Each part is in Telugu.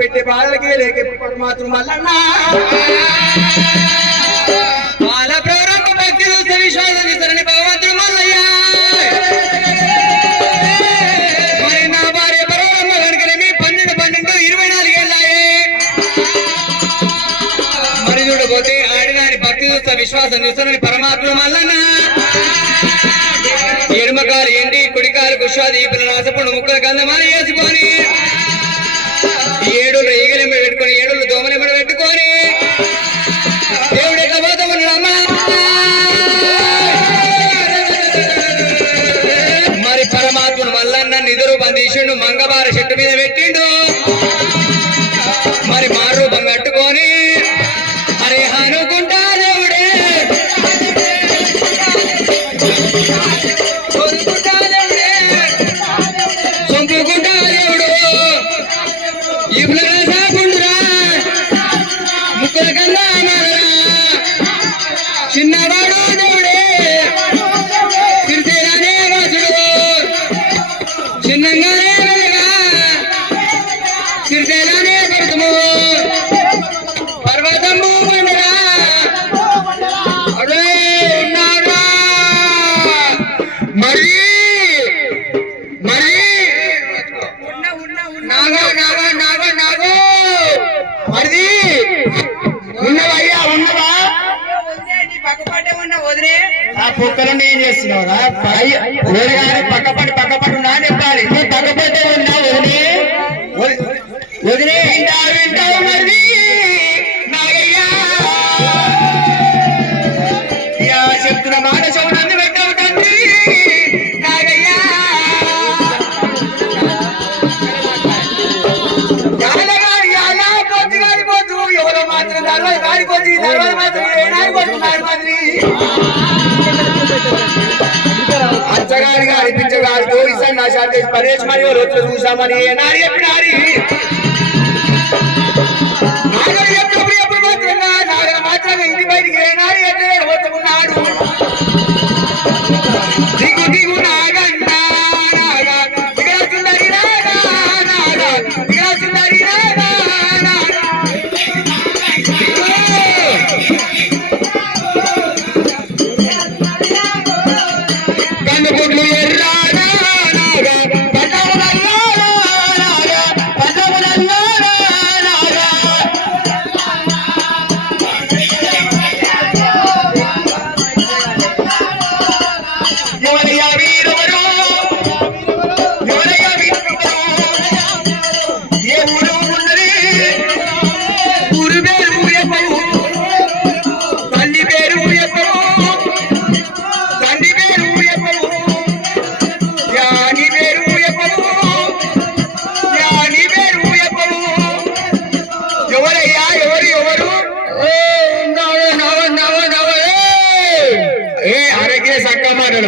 పెట్టే బాధలకే లేక పరమాత్మ మల్లన్నా బాల ప్రారంభ భక్తి చూస్తే విశ్వాసం ఇస్తారని భగవంతుడు మల్లయ్య మరి నా భార్య పరమాత్మ కనుకనేమి 12 ఏళ్ళాయే మరి చూడబోతే ఆడినాని భక్తి చూస్తా విశ్వాసం చూస్తారని పరమాత్మ మల్లన్నా ఎడమకాలు ఎండి కుడికాలు కుషాది ఈపుల రాసపుడు ముక్కల గంధమాని వేసుకొని 7 ఈగలింబ పెట్టుకొని 7 దోమలింబ పెట్టుకొని దేవుడు ఎట్లా పోతామన్నాడమ్మా మరి పరమాత్ముడు మల్లన్న నిదురు బందీషుడు మంగబార చెట్టు మీద పెట్టిండు మరి మారూపం కట్టుకొని అరే అనుకుంటా దేవుడే చిన్నవాడు దేవుడే తిరితేరానే వాసుడు చిన్నంగానే వెలగా తిరితేరానే పడతము పర్వతము పండుగ అడే ఉన్నాడా మరి మరి నాగా నాగా నాగా నాగో మరిది ఉన్నవయ్యా ఉన్నవా ఆ కుక్కలను ఏం చేస్తున్నావురా పక్కపడి ఉన్నా చెప్పాలి పక్కపట్టే ఉన్నా వదిలే వదిలే వింటావు మరి నాగయ్యా చెప్తున్న మాట చౌనాన్ని పెట్టావు తండ్రి నాగయ్యా పోతు ఎవరో మాత్రం దర్వాజ కాడిపోతు దర్వాజ మాత్రం అచ్చగారి గారి పిచ్చగారి గోరి సన్నాశాలు చేసి పరేష్ మరి రోజులు చూసామని నారి ఎప్పుడు ఎప్పుడు మాత్రంగా నాగర మాత్రంగా ఇంటి బయటికి నారి ఎట్లా పోతున్నాడు దిగు దిగు నాగన్నా నాగా దిగ సుందరి నాగా నాగా దిగ సుందరి నాగా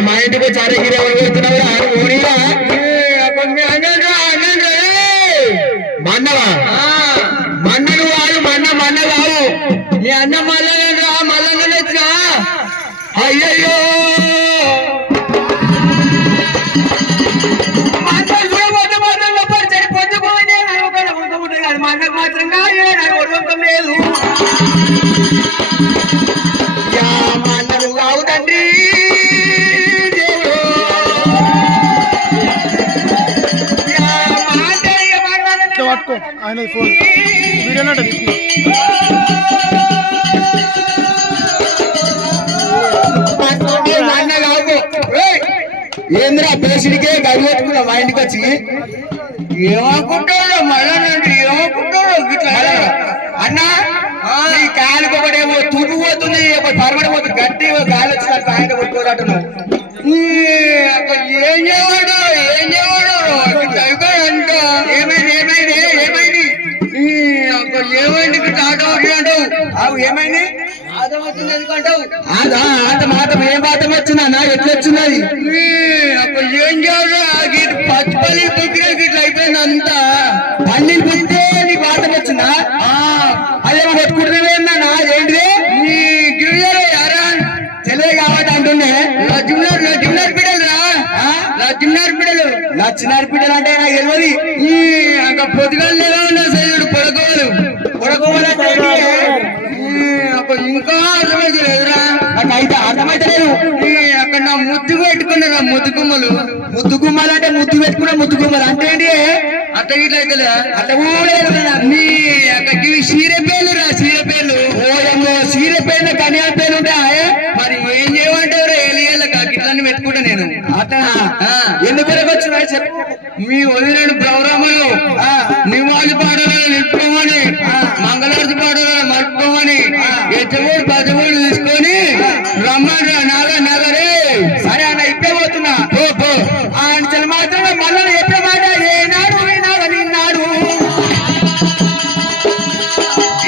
మా ఇంటికి వచ్చి అరగిరి ఎవరు పెడుతున్నావురా మన్నవా మన్నను వాడు మన్న కావు నీ అన్న మల్లరా మల్లన్న వచ్చినా అయ్యయ్యో పొద్దుకోనే మన్నకు మాత్రంగా లేదు మన్నను కావు తండ్రి పట్టుకో ఆయన ఫోన్ వీడియోనట ఏంద్రా పేషెంట్కే గది పెట్టుకున్నా మా ఇంటికి వచ్చి ఏమనుకుంటావు మళ్ళీ ఏమనుకుంటావు అన్నా ఈ కాలుకొకటేమో తుడు పోతుంది పరమడిపోతుంది గట్టి గాలి వచ్చినట్టు ఆయన కొట్టుకోదట్టున్నావు ఏం చేయవాడు ఏమైంది ఏమైంది ఏమైంది మాత్రం ఏ మాత్రం వచ్చిందన్నా ఎట్లా వచ్చినది ఏం చేయాలి పచ్చిపల్లి పుట్టిన ఇట్లా అయిపోయింది అంతా పల్లీలు పుట్టితే నీకు మాత్రం వచ్చిందా అదే కొట్టుకుంటున్నా ఏంటిది నీ గిరిజన యారా తెలియ కాబట్టి అంటుండే లజ్జున్నారు బిడ్డలు లచ్చినారి బిడ్డలు అంటే నాకు తెలియదు పొద్దుగాలు లేదా ఉన్నా సైడు ముద్దుగుమ్మలు ముద్దుగుమ్మలు అంటే ముద్దు పెట్టుకున్న ముద్దుగుమ్మలు అంటే ఏంటి అట్ట గిట్ల అయితే అట్ట నీ అక్కడికి సీరపేర్లు రా సీరపేర్లు ఓయమ్మో సీరపేర్లు కన్యాల పేర్లు ఉంటాయి మరి ఏం చేయమంటారు ఏలియాలకు గిట్లన్నీ పెట్టుకుంటా నేను అట్ట ఎందుకు వచ్చిన చెప్పు మీ వదిలేడు బ్రవరామలు నివాళి పాటలను నిలుపుకోమని మంగళారతి పాటలను మలుపుకోమని ఎచ్చగోడు పచ్చగోడు తీసుకొని రమ్మని నగరే సరే అన్న ఇప్పుడే పోతున్నా పో ఆయన మాత్రం మళ్ళీ ఎప్పుడు మాట ఏనాడు అయినాడు నిన్నాడు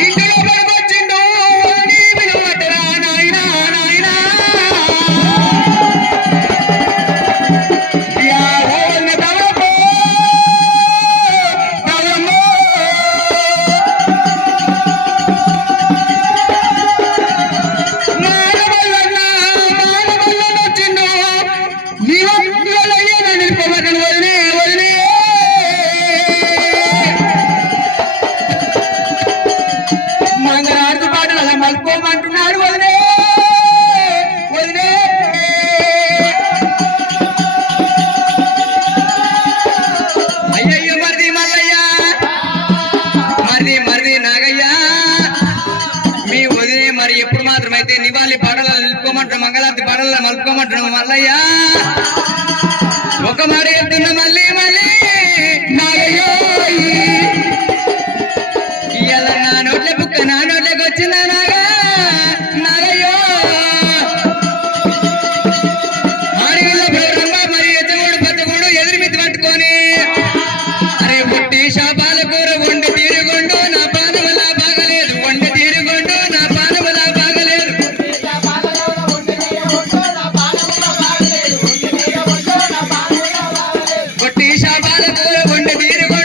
ఇంటిలో పడుకొచ్చిండు నీ వినవటరా నాయనా నాయనా యా ఓన్న తవపో తవమో మానవల్లన్న వచ్చిండు నీవయ్యా నిలిపోమని వదిలే మంగళారతి పాటలు అలా మలుపుకోమంటున్నాడు వదిలే అయ్యయ్యో మరిది మల్లయ్య మరిది నాగయ్య మీ వదిలే మరి ఎప్పుడు మాత్రమైతే నివాళి పాటలు నిలుపుకోమంటున్నాం మంగళారతి పాటలు మలుపుకోమంటున్నాం మల్లయ్య ఒక మాట చెప్తున్నా మళ్ళీ నాగయ్యో ఇవాళ నా నోట్ల బుక్క నా నోట్లకి వచ్చిందా నాగయ్యో ఆడివిల్ల బ్రహ్మ మరి ఎత్తగోడు పచ్చగోడు ఎదురుమితి పట్టుకొని అరే పుట్టి శాపాల కూర వండి తీరుగొండు నా పానవలా బాగలేదు వండి తీరుగొండు నా పానవలా బాగలేదు పుట్టి శాపాల కూర వండి తీరుగొండు